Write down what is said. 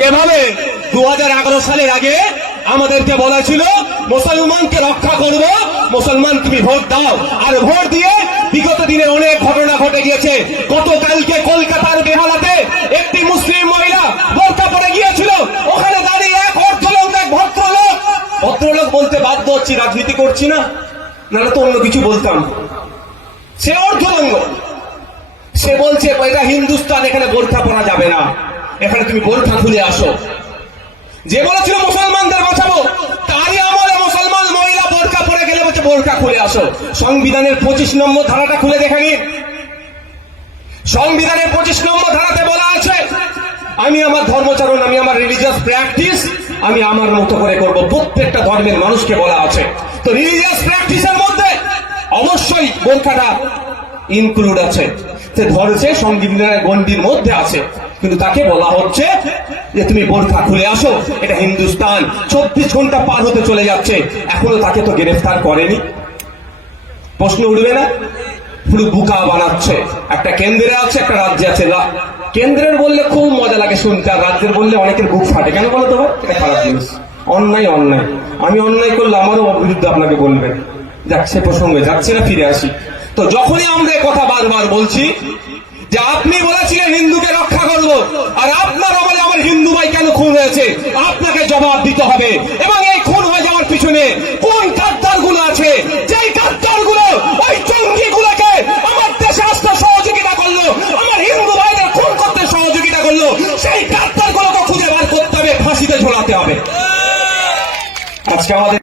এভাবে 2011 সালের আগে আমাদেরকে বলা ছিল মুসলমানকে রক্ষা করব, মুসলমান তুমি ভোট দাও। আর ভোট দিয়ে বিগত দিনে অনেক ঘটনা ঘটে গিয়েছে। গতকালকে কলকাতার বেহালাতে একটি মুসলিম মহিলা বোরকা পরে গিয়েছিল, ওখানে দাঁড়িয়ে এক অর্থলোক, এক ভদ্রলোক বলতে বাধ্য হচ্ছি, রাজনীতি করছি না, নাহলে তো অন্য কিছু বলতাম। সে অর্ধলঙ্গ, সে বলছে এটা হিন্দুস্তান, এখানে বোরকা পরা যাবে না, এখানে তুমি বোরকা খুলে আসো। যে বলেছিল মুসলমানদের বাঁচাবো, তারই আমলে মুসলমান মহিলা বোরকা পরে গেলে বলছে বোরকা খুলে আসো। সংবিধানের 25 নম্বর ধারাটা খুলে দেখে নিন। সংবিধানের 25 নম্বর ধারাতে বলা আছে, আমি আমার ধর্মচারণ, আমি আমার রিলিজিয়াস প্র্যাকটিস আমি আমার মতো করে করব। প্রত্যেকটা ধর্মের মানুষকে বলা আছে। তো রিলিজিয়াস প্র্যাকটিসের মধ্যে অবশ্যই বোরকাটা ইনক্লুড আছে, ধরেছে সংবিধানের গণ্ডির মধ্যে আছে, কিন্তু তাকে বলা হচ্ছে যে তুমি বোরকা খুলে আসো। এটা হিন্দুস্তান। 24 ঘন্টা পার হতে চলে যাচ্ছে, এখনো তাকে তো গ্রেফতার করেনি। প্রশ্ন উঠবে না? পুরো বুকা বানাচ্ছে। একটা কেন্দ্রে আছে, একটা রাজ্যে আছে। কেন্দ্রের বললে খুব মজা লাগে শুনতে, আর রাজ্যের বললে অনেকের বুক ফাটে। কেন বলো তো? এটা খারাপ জিনিস। অন্যায় অন্যায়, আমি অন্যায় করলে আমারও বিরুদ্ধে আপনাকে বলবেন। যাক, সে প্রসঙ্গে যাচ্ছি না, ফিরে আসি। তো যখনই আমরা কথা বারবার বলছি যে আপনি বলেছিলেন হিন্দুকে রক্ষা করব, আর আপনার আমলে আমার হিন্দু ভাই কেন খুন হয়েছে, আপনাকে জবাব দিতে হবে। এবং এই খুন হয়ে যাওয়ার পিছনে কোন কাদ্দার গুলো আছে, যেই কাদ্দার গুলো ওই জঙ্গি গুলোকে আমার দেশে আসতে সহযোগিতা করলো, আমার হিন্দু ভাইদের খুন করতে সহযোগিতা করলো, সেই কাদ্দার গুলোকে খুঁজে বার করতে হবে, ফাঁসিতে ঝোলাতে হবে। আজকে আমাদের